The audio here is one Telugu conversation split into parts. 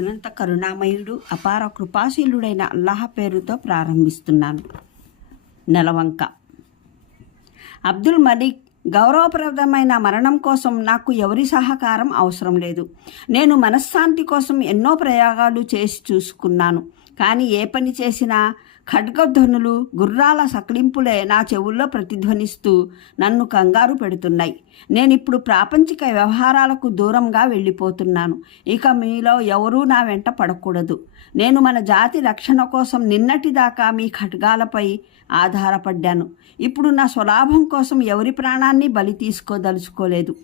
అనంత కరుణామయుడు అపార కృపాశీలుడైన అల్లాహ్ పేరుతో ప్రారంభిస్తున్నాను. నెలవంక. అబ్దుల్ మలిక్ గౌరవప్రదమైన మరణం కోసం నాకు ఎవరి సహకారం అవసరం లేదు. నేను మనశ్శాంతి కోసం ఎన్నో ప్రయోగాలు చేసి చూసుకున్నాను. కానీ ఏ పని చేసినా ఖడ్గధ్వనులు గుర్రాల సకిలింపులే నా చెవుల్లో ప్రతిధ్వనిస్తూ నన్ను కంగారు పెడుతున్నాయి. నేనిప్పుడు ప్రాపంచిక వ్యవహారాలకు దూరంగా వెళ్ళిపోతున్నాను. ఇక మీలో ఎవరూ నా వెంట పడకూడదు. నేను మన జాతి రక్షణ కోసం నిన్నటిదాకా మీ ఖడ్గాలపై ఆధారపడ్డాను. ఇప్పుడు నా స్వలాభం కోసం ఎవరి ప్రాణాన్ని బలి తీసుకోదలుచుకోలేదు.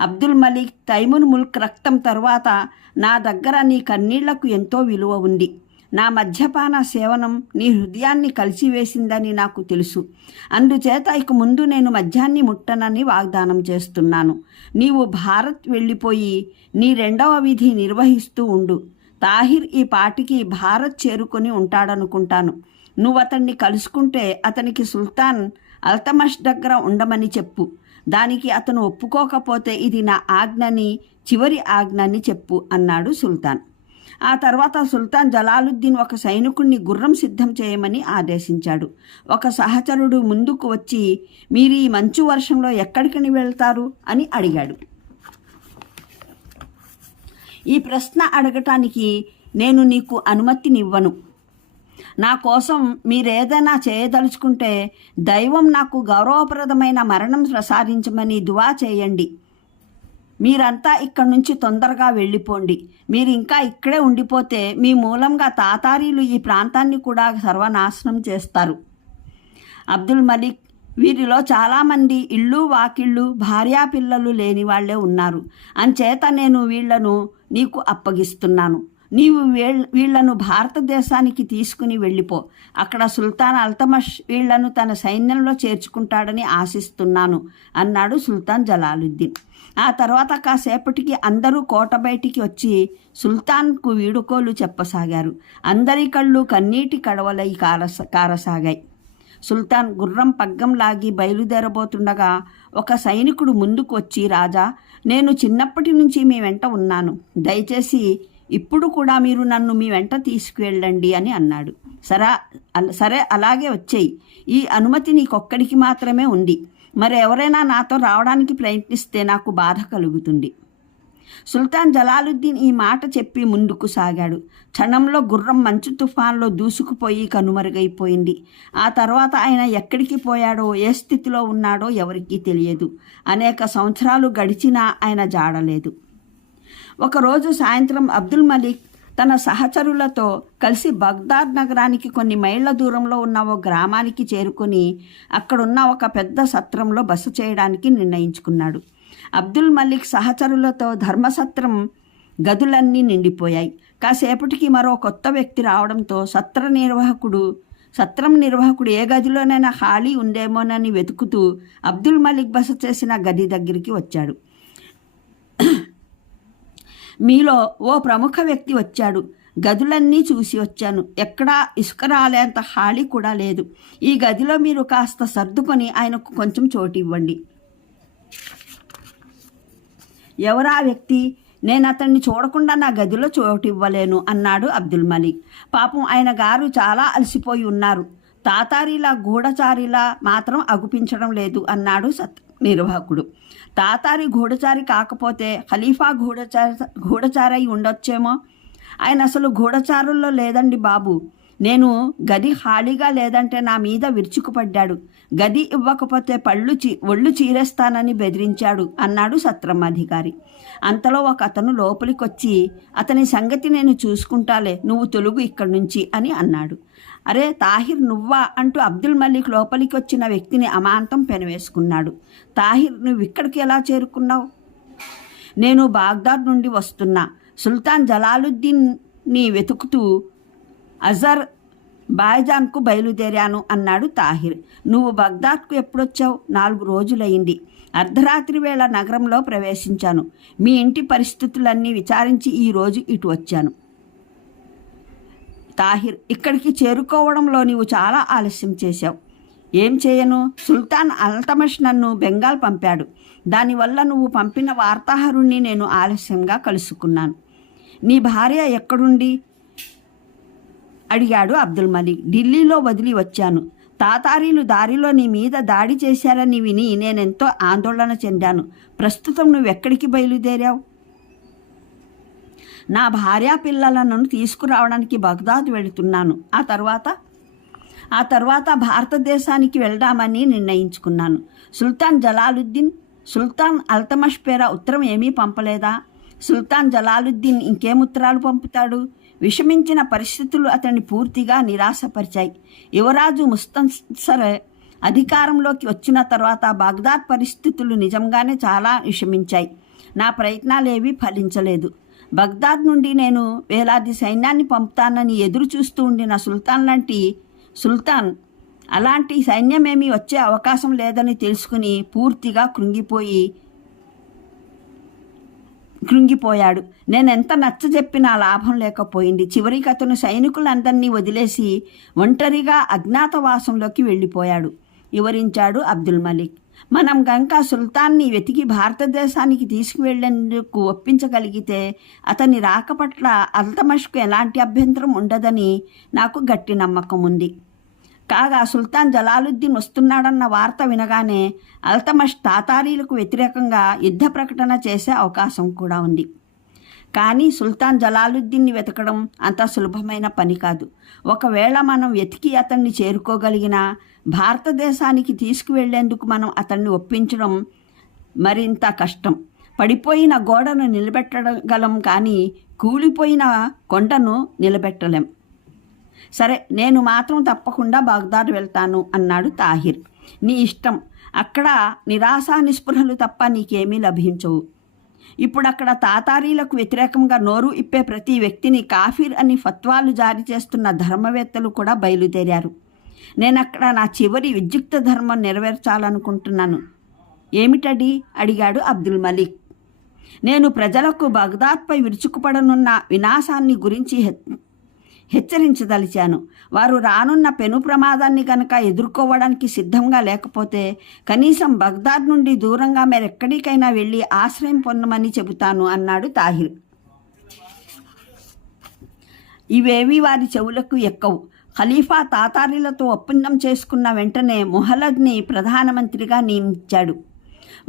అబ్దుల్ మలిక్ తైమున్ ముల్క్ రక్తం తరువాత నా దగ్గర నీ కన్నీళ్ళకు ఎంతో విలువ ఉంది. నా మద్యపాన సేవనం నీ హృదయాన్ని కలిసివేసిందని నాకు తెలుసు. అందుచేత ఇక ముందు నేను మద్యాన్ని ముట్టనని వాగ్దానం చేస్తున్నాను. నీవు భారత్ వెళ్ళిపోయి నీ రెండవ విధి నిర్వహిస్తూ ఉండు. తాహిర్ ఈ పాటికి భారత్ చేరుకొని ఉంటాడనుకుంటాను. నువ్వు అతన్ని కలుసుకుంటే అతనికి సుల్తాన్ అల్తమష్ దగ్గర ఉండమని చెప్పు. దానికి అతను ఒప్పుకోకపోతే ఇది నా ఆజ్ఞని చివరి ఆజ్ఞని చెప్పు అన్నాడు సుల్తాన్. ఆ తర్వాత సుల్తాన్ జలాలుద్దీన్ ఒక సైనికుణ్ణి గుర్రం సిద్ధం చేయమని ఆదేశించాడు. ఒక సహచరుడు ముందుకు వచ్చి మీరు ఈ మంచు వర్షంలో ఎక్కడికి వెళ్తారు? అని అడిగాడు. ఈ ప్రశ్న అడగటానికి నేను నీకు అనుమతినివ్వను. నా కోసం మీరేదైనా చేయదలుచుకుంటే దైవం నాకు గౌరవప్రదమైన మరణం ప్రసాదించమని దువా చేయండి. మీరంతా ఇక్కడి నుంచి తొందరగా వెళ్ళిపోండి. మీరు ఇంకా ఇక్కడే ఉండిపోతే మీ మూలంగా తాతారీలు ఈ ప్రాంతాన్ని కూడా సర్వనాశనం చేస్తారు. అబ్దుల్ మలిక్ వీరిలో చాలామంది ఇళ్ళు వాకిళ్ళు భార్యాపిల్లలు లేని వాళ్ళే ఉన్నారు. అంచేత నేను వీళ్ళను నీకు అప్పగిస్తున్నాను. నీవు వీళ్ళను భారతదేశానికి తీసుకుని వెళ్ళిపో. అక్కడ సుల్తాన్ అల్తమష్ వీళ్ళను తన సైన్యంలో చేర్చుకుంటాడని ఆశిస్తున్నాను అన్నాడు సుల్తాన్ జలాలుద్దీన్. ఆ తర్వాత కాసేపటికి అందరూ కోట బయటికి వచ్చి సుల్తాన్కు వీడుకోలు చెప్పసాగారు. అందరి కళ్ళు కన్నీటి కడవలై కారస కారసాగాయి. సుల్తాన్ గుర్రం పగ్గం లాగి బయలుదేరబోతుండగా ఒక సైనికుడు ముందుకు వచ్చి రాజా నేను చిన్నప్పటి నుంచి మీ వెంట ఉన్నాను. దయచేసి ఇప్పుడు కూడా మీరు నన్ను మీ వెంట తీసుకువెళ్ళండి అని అన్నాడు. సరా సరే అలాగే వచ్చేయి. ఈ అనుమతి నీకొక్కడికి మాత్రమే ఉంది. మరి ఎవరైనా నాతో రావడానికి ప్రయత్నిస్తే నాకు బాధ కలుగుతుంది. సుల్తాన్ జలాలుద్దీన్ ఈ మాట చెప్పి ముందుకు సాగాడు. క్షణంలో గుర్రం మంచు తుఫాన్లో దూసుకుపోయి కనుమరుగైపోయింది. ఆ తర్వాత ఆయన ఎక్కడికి పోయాడో ఏ స్థితిలో ఉన్నాడో ఎవరికీ తెలియదు. అనేక సంవత్సరాలు గడిచినా ఆయన జాడలేదు. ఒకరోజు సాయంత్రం అబ్దుల్ మలిక్ తన సహచరులతో కలిసి బగ్దాద్ నగరానికి కొన్ని మైళ్ళ దూరంలో ఉన్న ఓ గ్రామానికి చేరుకుని అక్కడున్న ఒక పెద్ద సత్రంలో బస చేయడానికి నిర్ణయించుకున్నాడు. అబ్దుల్ మలిక్ సహచరులతో ధర్మసత్రం గదులన్నీ నిండిపోయాయి. కాసేపటికి మరో కొత్త వ్యక్తి రావడంతో సత్ర నిర్వాహకుడు సత్రం నిర్వాహకుడు ఏ గదిలోనైనా ఖాళీ ఉందేమోనని వెతుకుతూ అబ్దుల్ మలిక్ బస చేసిన గది దగ్గరికి వచ్చాడు. మీలో ఓ ప్రముఖ వ్యక్తి వచ్చాడు. గదులన్నీ చూసి వచ్చాను. ఎక్కడా ఇసుక రాలేంత హాళీ కూడా లేదు. ఈ గదిలో మీరు కాస్త సర్దుకొని ఆయనకు కొంచెం చోటు ఇవ్వండి. ఎవరా వ్యక్తి? నేను అతన్ని చూడకుండా నా గదిలో చోటు ఇవ్వలేను అన్నాడు అబ్దుల్ మలిక్. పాపం ఆయన గారు చాలా అలసిపోయి ఉన్నారు. తాతారిలా గూఢచారిలా మాత్రం అగుపించడం లేదు అన్నాడు సత్ నిర్వాహకుడు. తాతారి గూఢచారి కాకపోతే ఖలీఫా గూఢచార గూఢచారై ఉండొచ్చేమో? ఆయన అసలు గూఢచారుల్లో లేదండి బాబు. నేను గది ఖాళీగా లేదంటే నా మీద విరుచుకుపడ్డాడు. గది ఇవ్వకపోతే పళ్ళు చీ ఒళ్ళు చీరేస్తానని బెదిరించాడు అన్నాడు సత్రం అధికారి అంతలో ఒక అతను లోపలికొచ్చి అతని సంగతి నేను చూసుకుంటాలే నువ్వు తొలుగు ఇక్కడి నుంచి అని అన్నాడు. అరే తాహిర్ నువ్వా అంటూ అబ్దుల్ మలిక్ లోపలికి వచ్చిన వ్యక్తిని అమాంతం పెనవేసుకున్నాడు. తాహిర్ నువ్వు ఇక్కడికి ఎలా చేరుకున్నావు? నేను బాగ్దాద్ నుండి వస్తున్నా. సుల్తాన్ జలాలుద్దీన్ని వెతుకుతూ అజర్ బాయ్జాన్కు బయలుదేరాను అన్నాడు తాహిర్. నువ్వు బగ్దాద్కు ఎప్పుడొచ్చావు? నాలుగు రోజులైంది అర్ధరాత్రి వేళ నగరంలో ప్రవేశించాను. మీ ఇంటి పరిస్థితులన్నీ విచారించి ఈరోజు ఇటు వచ్చాను. తాహిర్ ఇక్కడికి చేరుకోవడంలో నీవు చాలా ఆలస్యం చేశావు. ఏం చేయను? సుల్తాన్ అల్తమష్ నన్ను బెంగాల్ పంపాడు. దానివల్ల నువ్వు పంపిన వార్తాహరుణ్ణి నేను ఆలస్యంగా కలుసుకున్నాను. నీ భార్య ఎక్కడుండి అడిగాడు అబ్దుల్ మలిక్. ఢిల్లీలో వదిలి వచ్చాను. తాతారీలు దారిలో నీ మీద దాడి చేశారని విని నేనెంతో ఆందోళన చెందాను. ప్రస్తుతం నువ్వు ఎక్కడికి బయలుదేరావు? నా భార్యా పిల్లలను తీసుకురావడానికి బగ్దాద్ వెళుతున్నాను. ఆ తర్వాత? ఆ తర్వాత భారతదేశానికి వెళ్దామని నిర్ణయించుకున్నాను. సుల్తాన్ జలాలుద్దీన్ సుల్తాన్ అల్తమష్ పేర ఉత్తరం ఏమీ పంపలేదా? సుల్తాన్ జలాలుద్దీన్ ఇంకేం ఉత్తరాలు పంపుతాడు? విషమించిన పరిస్థితులు అతన్ని పూర్తిగా నిరాశపరిచాయి. యువరాజు ముస్తన్సర్ అధికారంలోకి వచ్చిన తర్వాత బాగ్దాద్ పరిస్థితులు నిజంగానే చాలా విషమించాయి. నా ప్రయత్నాలేవీ ఫలించలేదు. బగ్దాద్ నుండి నేను వేలాది సైన్యాన్ని పంపుతానని ఎదురు చూస్తూ ఉండిన సుల్తాన్ లాంటి సుల్తాన్ అలాంటి సైన్యమేమీ వచ్చే అవకాశం లేదని తెలుసుకుని పూర్తిగా కృంగిపోయి కృంగిపోయాడు. నేనెంత నచ్చ చెప్పినా లాభం లేకపోయింది. చివరికి అతను సైనికులందరినీ వదిలేసి ఒంటరిగా అజ్ఞాతవాసంలోకి వెళ్ళిపోయాడు. వివరించాడు అబ్దుల్ మలిక్. మనం గంక సుల్తాన్ని వెతికి భారతదేశానికి తీసుకువెళ్ళేందుకు ఒప్పించగలిగితే అతని రాక పట్ల అల్తమష్కు ఎలాంటి అభ్యంతరం ఉండదని నాకు గట్టి నమ్మకం ఉంది కాగా సుల్తాన్ జలాలుద్దీన్ వస్తున్నాడన్న వార్త వినగానే అల్తమష్ తాతారీలకు వ్యతిరేకంగా యుద్ధ ప్రకటన చేసే అవకాశం కూడా ఉంది. కానీ సుల్తాన్ జలాలుద్దీన్ని వెతకడం అంత సులభమైన పని కాదు. ఒకవేళ మనం వెతికి అతన్ని చేరుకోగలిగినా భారతదేశానికి తీసుకువెళ్ళేందుకు మనం అతన్ని ఒప్పించడం మరింత కష్టం. పడిపోయిన గోడను నిలబెట్టగలం కానీ కూలిపోయిన కొండను నిలబెట్టలేం. సరే నేను మాత్రం తప్పకుండా బాగ్దాద్ వెళ్తాను అన్నాడు తాహిర్. నీ ఇష్టం. అక్కడ నిరాశ నిస్పృహలు తప్ప నీకేమీ లభించవు. ఇప్పుడు అక్కడ తాతారీలకు వ్యతిరేకంగా నోరు ఇప్పే ప్రతి వ్యక్తిని కాఫీర్ అని ఫత్వాలు జారీ చేస్తున్న ధర్మవేత్తలు కూడా బయలుదేరారు. నేను అక్కడ నా చివరి విద్యుక్త ధర్మం నెరవేర్చాలనుకుంటున్నాను. ఏమిటడి అడిగాడు అబ్దుల్ మలిక్. నేను ప్రజలకు బగ్దాద్పై విరుచుకుపడనున్న వినాశాన్ని గురించి హెచ్చరించదలిచాను. వారు రానున్న పెను ప్రమాదాన్ని కనుక ఎదుర్కోవడానికి సిద్ధంగా లేకపోతే కనీసం బగ్దాద్ నుండి దూరంగా మరెక్కడికైనా వెళ్ళి ఆశ్రయం పొందమని చెబుతాను అన్నాడు తాహిర్. ఇవేవి వారి చెవులకు ఎక్కవు. ఖలీఫా తాతారీలతో ఒప్పందం చేసుకున్న వెంటనే మొహలద్ని ప్రధానమంత్రిగా నియమించాడు.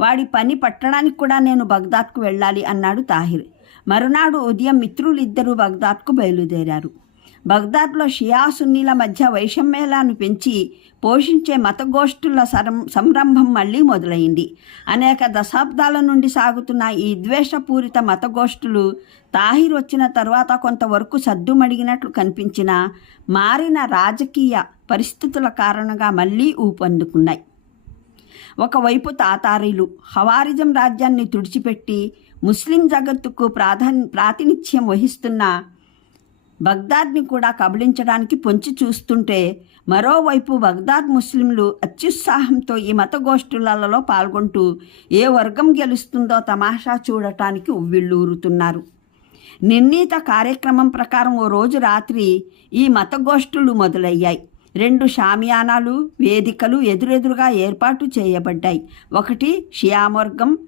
వాడి పని పట్టడానికి కూడా నేను బగ్దాద్కు వెళ్ళాలి అన్నాడు తాహిర్. మరునాడు ఉదయం మిత్రులిద్దరూ బగ్దాద్కు బయలుదేరారు. బగ్దాద్లో షియా సున్నీల మధ్య వైషమ్యాలను పెంచి పోషించే మతగోష్ఠుల సరం సంరంభం మళ్ళీ మొదలైంది. అనేక దశాబ్దాల నుండి సాగుతున్న ఈ ద్వేషపూరిత మతగోష్ఠులు తాహిర్ వచ్చిన తర్వాత కొంతవరకు సద్దుమడిగినట్లు కనిపించిన మారిన రాజకీయ పరిస్థితుల కారణంగా మళ్ళీ ఊపందుకున్నాయి. ఒకవైపు తాతారీలు హవారిజం రాజ్యాన్ని తుడిచిపెట్టి ముస్లిం జగత్తుకు ప్రాధాన్ ప్రాతినిధ్యం వహిస్తున్న బగ్దాద్ని కూడా కబళించడానికి పొంచి చూస్తుంటే మరోవైపు బగ్దాద్ ముస్లింలు అత్యుత్సాహంతో ఈ మత గోష్ఠులలో పాల్గొంటూ ఏ వర్గం గెలుస్తుందో తమాషా చూడటానికి ఉవ్విళ్ళూరుతున్నారు. నిర్ణీత కార్యక్రమం ప్రకారం ఓ రోజు రాత్రి ఈ మత గోష్ఠులు మొదలయ్యాయి. రెండు షామియానాలు వేదికలు ఎదురెదురుగా ఏర్పాటు చేయబడ్డాయి. ఒకటి షియామర్గం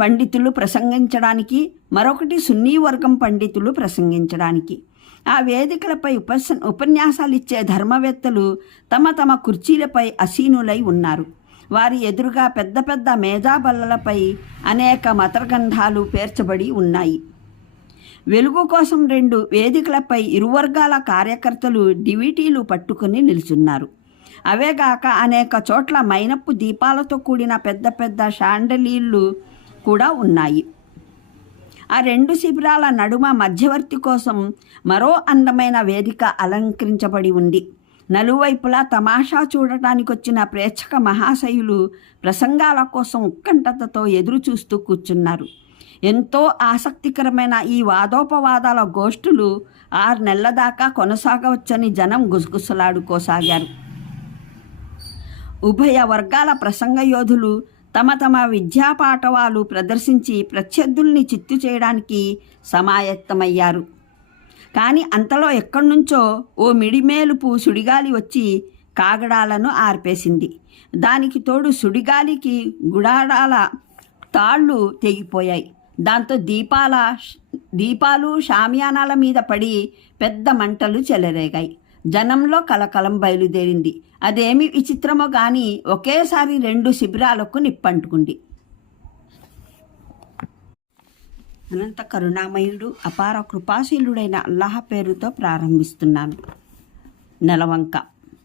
పండితులు ప్రసంగించడానికి మరొకటి సున్నీ వర్గం పండితులు ప్రసంగించడానికి. ఆ వేదికలపై ఉపస ఉపన్యాసాలు ఇచ్చే ధర్మవేత్తలు తమ తమ కుర్చీలపై అసీనులై ఉన్నారు. వారి ఎదురుగా పెద్ద పెద్ద మేజాబల్లలపై అనేక మతగ్రంథాలు పేర్చబడి ఉన్నాయి. వెలుగు కోసం రెండు వేదికలపై ఇరు వర్గాల కార్యకర్తలు డివిటీలు పట్టుకుని నిలుచున్నారు. అవేగాక అనేక చోట్ల మైనపు దీపాలతో కూడిన పెద్ద పెద్ద షాండలీళ్ళు కూడా ఉన్నాయి. ఆ రెండు శిబిరాల నడుమ మధ్యవర్తి కోసం మరో అందమైన వేదిక అలంకరించబడి ఉంది. నలువైపులా తమాషా చూడటానికి వచ్చిన ప్రేక్షక మహాశయులు ప్రసంగాల కోసం ఉత్కంఠతతో ఎదురు చూస్తూ కూర్చున్నారు. ఎంతో ఆసక్తికరమైన ఈ వాదోపవాదాల గోష్ఠులు ఆరు నెలల దాకా కొనసాగవచ్చని జనం గుసగుసలాడుకోసాగారు. ఉభయ వర్గాల ప్రసంగ యోధులు తమ తమ విద్యా పాఠవాలు ప్రదర్శించి ప్రత్యర్థుల్ని చిత్తు చేయడానికి సమాయత్తమయ్యారు. కానీ అంతలో ఎక్కడి నుంచో ఓ మిడిమేలుపు సుడిగాలి వచ్చి కాగడాలను ఆర్పేసింది. దానికి తోడు సుడిగాలికి గుడాడాల తాళ్ళు తెగిపోయాయి. దాంతో దీపాల దీపాలు షామియానాల మీద పడి పెద్ద మంటలు చెలరేగాయి. జనంలో కలకలం బయలుదేరింది. అదేమి విచిత్రమో గాని ఒకేసారి రెండు శిబిరాలకు నిప్పంటుకుంది. అనంత కరుణామయుడు అపార కృపాశీలుడైన అల్లాహ పేరుతో ప్రారంభిస్తున్నాను. నెలవంక